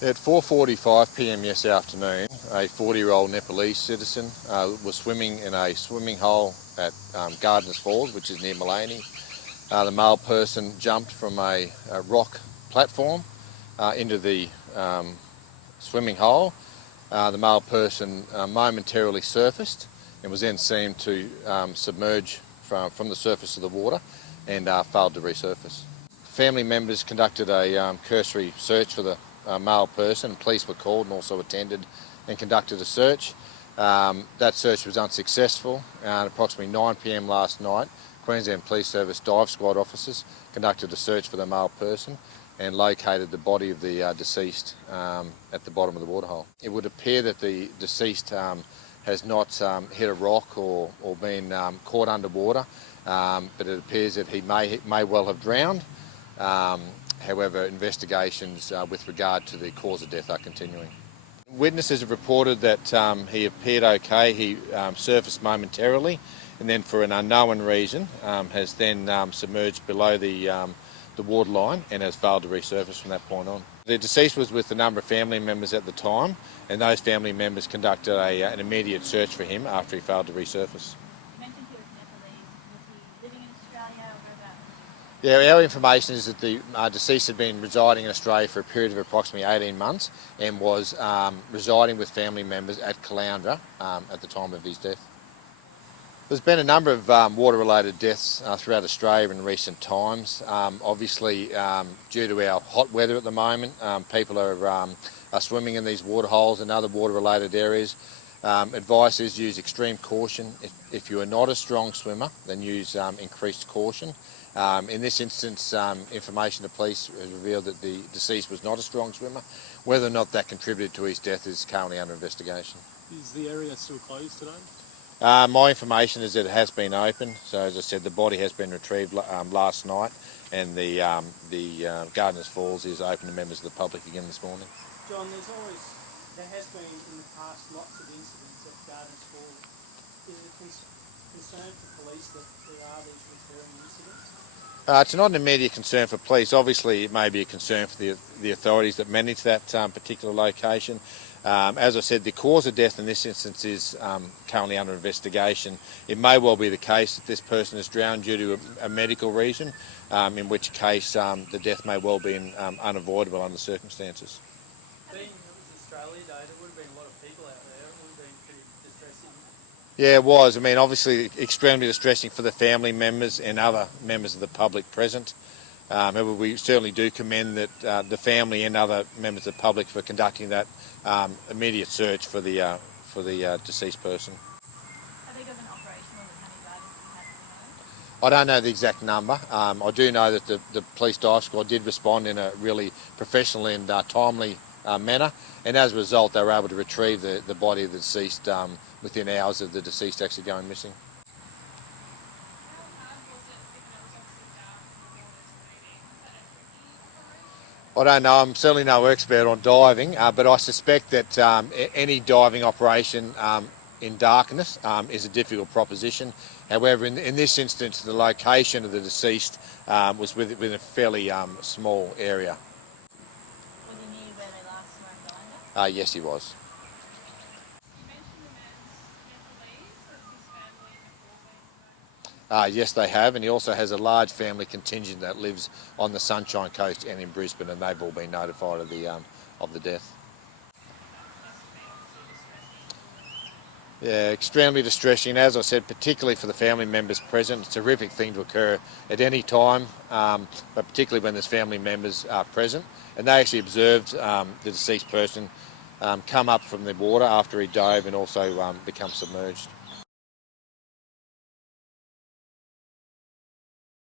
At 4:45 p.m. yesterday afternoon, a 40-year-old Nepalese citizen was swimming in a swimming hole at Gardners Falls, which is near Maleny. The male person jumped from a rock platform into the swimming hole. The male person momentarily surfaced and was then seen to submerge from the surface of the water and failed to resurface. Family members conducted a cursory search for the male person. Police were called and also attended and conducted a search. That search was unsuccessful. At approximately 9 p.m. last night, Queensland Police Service dive squad officers conducted a search for the male person and located the body of the deceased at the bottom of the waterhole. It would appear that the deceased has not hit a rock or been caught underwater, but it appears that he may well have drowned. However, investigations with regard to the cause of death are continuing. Witnesses have reported that he appeared okay. He surfaced momentarily and then for an unknown reason has then submerged below the waterline and has failed to resurface from that point on. The deceased was with a number of family members at the time, and those family members conducted an immediate search for him after he failed to resurface. You mentioned he was Nepalese. Was he living in Australia or whereabouts? Yeah, our information is that the deceased had been residing in Australia for a period of approximately 18 months and was residing with family members at Caloundra at the time of his death. There's been a number of water-related deaths throughout Australia in recent times. Obviously, due to our hot weather at the moment, people are swimming in these water holes and other water-related areas. Advice is use extreme caution. If you are not a strong swimmer, then use increased caution. In this instance, information to police has revealed that the deceased was not a strong swimmer. Whether or not that contributed to his death is currently under investigation. Is the area still closed today? My information is that it has been open. So as I said, the body has been retrieved last night, and the Gardners Falls is open to members of the public again this morning. John, there has been in the past lots of incidents at Gardners Falls. Is it a concern for police that there are these recurring incidents? It's not an immediate concern for police. Obviously, it may be a concern for the authorities that manage that particular location. As I said, the cause of death in this instance is currently under investigation. It may well be the case that this person has drowned due to a medical reason, in which case the death may well be unavoidable under circumstances. Being it was Australia Day, there would have been a lot of people out there. It would have been pretty distressing. Yeah, it was. I mean, obviously extremely distressing for the family members and other members of the public present. However, we certainly do commend that the family and other members of the public for conducting that immediate search for the deceased person. How big of an operation was it? How many divers did you have at the moment? I don't know the exact number. I do know that the police dive squad did respond in a really professional and timely manner, and as a result they were able to retrieve the body of the deceased within hours of the deceased actually going missing. I don't know, I'm certainly no expert on diving, but I suspect that any diving operation in darkness is a difficult proposition. However, in this instance, the location of the deceased was within a fairly small area. Was he near where they last smoked under? Yes, he was. You mentioned the man's Nepalese. Has his family in Nepal been? Yes, they have, and he also has a large family contingent that lives on the Sunshine Coast and in Brisbane, and they've all been notified of the death. Yeah, extremely distressing. As I said, particularly for the family members present, it's a terrific thing to occur at any time, but particularly when there's family members present. And they actually observed the deceased person come up from the water after he dove and also become submerged.